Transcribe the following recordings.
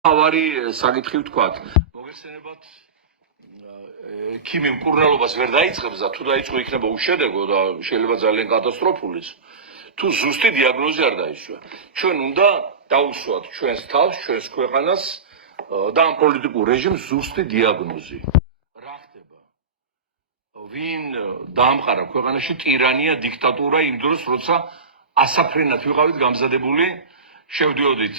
თავარი საკითხი ვთქვათ. მოგეხსენებათ ქიმი მკურნალობას ვერ დაიწყებს და თუ დაიწყო იქნება უშედეგო და შეიძლება ძალიან კატასტროფულიც. თუ ზუსტი დიაგნოზი არ დაისვა. ჩვენ უნდა დაუსვათ ჩვენს თავს, ჩვენს ქვეყანას და ამ პოლიტიკურ რეჟიმს ზუსტი დიაგნოზი. რა ხდება? ვინ დაამყარა ქვეყანაში ტირანია, დიქტატურა იმ დროს, როცა ასაფრენად ვიყავით გამზადებული, შევდიოდით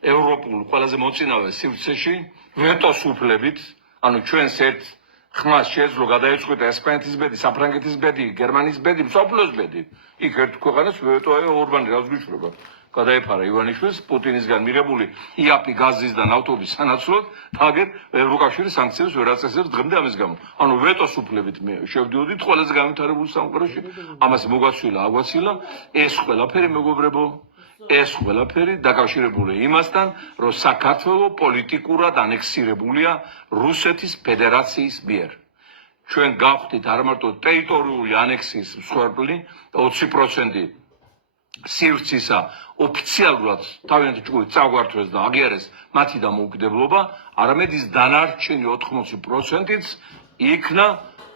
ევროპულ ყველაზე მოწინავე სივრცეში, ვეტოს უფლებით, ანუ ჩვენს ერთ ხმას შეეძლო გადაეწყვეტა ესპანეთის ბედი, საფრანგეთის ბედი, გერმანიის ბედი, მსოფლიოს ბედი. იქ ერთ ქვეყანას ვეტოა ორბანი რაც გიჩვევა. გადაეფარა ივანიშვილს პუტინისგან მიღებული იაპი გაზის და ნავთობის სანაცვლოდ, თაგერ ევროკავშირის სანქციებს ვერ აწესებს დღემდე ამის გამო. ანუ ვეტოს უფლებით მე შევდიოდით ყველაზე განვითარებულ სამყაროში, ამას მოგვაცვლილა, აგვაცილა, ეს ყველაფერი მეგობრებო ეს ყველაფერი დაკავშირებულია იმასთან, რომ საქართველოს პოლიტიკურად ანექსირებულია რუსეთის ფედერაციის მიერ. ჩვენ გავხდით არა მარტო ტერიტორიული ანექსიის მსხვერპლი, 20% სივრცისა ოფიციალურად თავიანთი ჭკუით წაგვართვეს და აღიარეს მათი დამოუკიდებლობა, არამედ ის დანარჩენი 80%-იც იქნა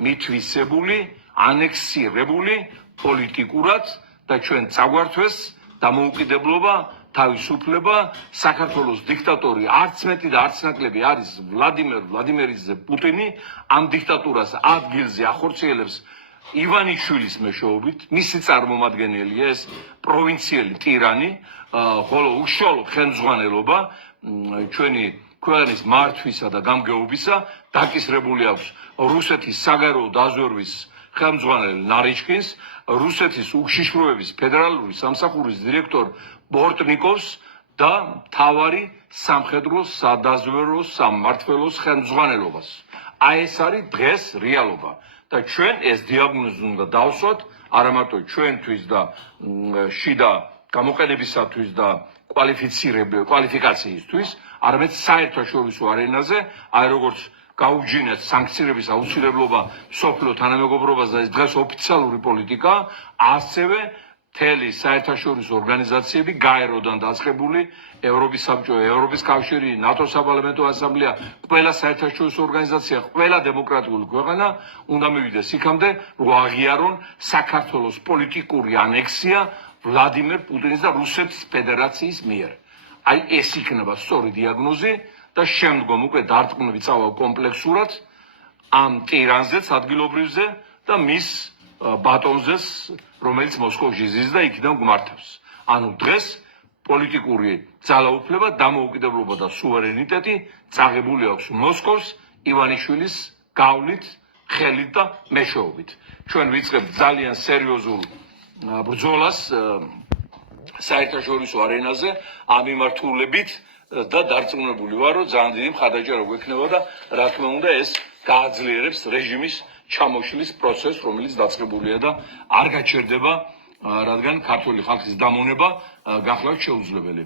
მითვისებული, ანექსირებული პოლიტიკურად და ჩვენ წაგვართვეს დამოუკიდებლობა, თავისუფლება, საქართველოს დიქტატორი არც მეტი და არც ნაკლები არის ვლადიმირის პუტინი, ამ დიქტატურას ადგილზე ახორციელებს ივანიშვილის მეშვეობით, მისი წარმომადგენელია ეს პროვინციელი ტირანი, ხოლო უშუალო ხელმძღვანელობა ჩვენი ქვეყნის მართვისა და გამგეობისა დაკისრებული აქვს რუსეთის საგარეო დაზვერვის ხელმძღვანელ ნარიჩკინს, რუსეთის უშიშროების ფედერალური სამსახურის დირექტორ ბორტნიკოვს და მთავარი სამხედრო სადაზვერვო სამმართველოს ხელმძღვანელობას. აი ეს არის დღეს რეალობა და ჩვენ ეს დიაგნოზი უნდა დავსვათ, არა მარტო ჩვენთვის და შიდა გამოყენებისათვის და კვალიფიკაციისთვის, არამედ საერთაშორისო არენაზე, აი როგორც გაუჯინეთ სანქციების აუცილებლობა სოფლიო თანამეგობრობას და ეს დღეს ოფიციალური პოლიტიკა, ასევე მთელი საერთაშორისო ორგანიზაციები გაეროდან დაწყებული ევროპის საბჭო, ევროპის კავშირი, ნატოს საპარლამენტო ასამბლეა, ყველა საერთაშორისო ორგანიზაცია, ყველა დემოკრატიული ქვეყანა უნდა მივიდეს იქამდე, რომ აღიარონ საქართველოს პოლიტიკური ანექსია ვლადიმერ პუტინის და რუსეთის ფედერაციის მიერ. აი ეს იქნება სწორი დიაგნოზი და შემდგომ უკვე დარტყმები წავა კომპლექსურად ამ ტირანზეც ადგილობრივზე და მის ბატონზეც, რომელიც მოსკოვში ზის და იქიდან გმართავს. ანუ დღეს პოლიტიკური ძალაუფლება, დამოუკიდებლობა და სუვერენიტეტი წაღებული აქვს მოსკოვს ივანიშვილის გავლით, ხელით და მეშვეობით. ჩვენ ვიწყებთ ძალიან სერიოზულ ბრძოლას საერთაშორისო არენაზე ამ მიმართულებით და დარწმუნებული ვარ, რომ ძალიან დიდი მხარდაჭერა გვექნება და რა თქმა უნდა ეს გააძლიერებს რეჟიმის ჩამოშლის პროცესს, რომელიც დაწყებულია და არ გაჩერდება, რადგან ქართული ხალხის დამონება გახლავთ შეუძლებელი.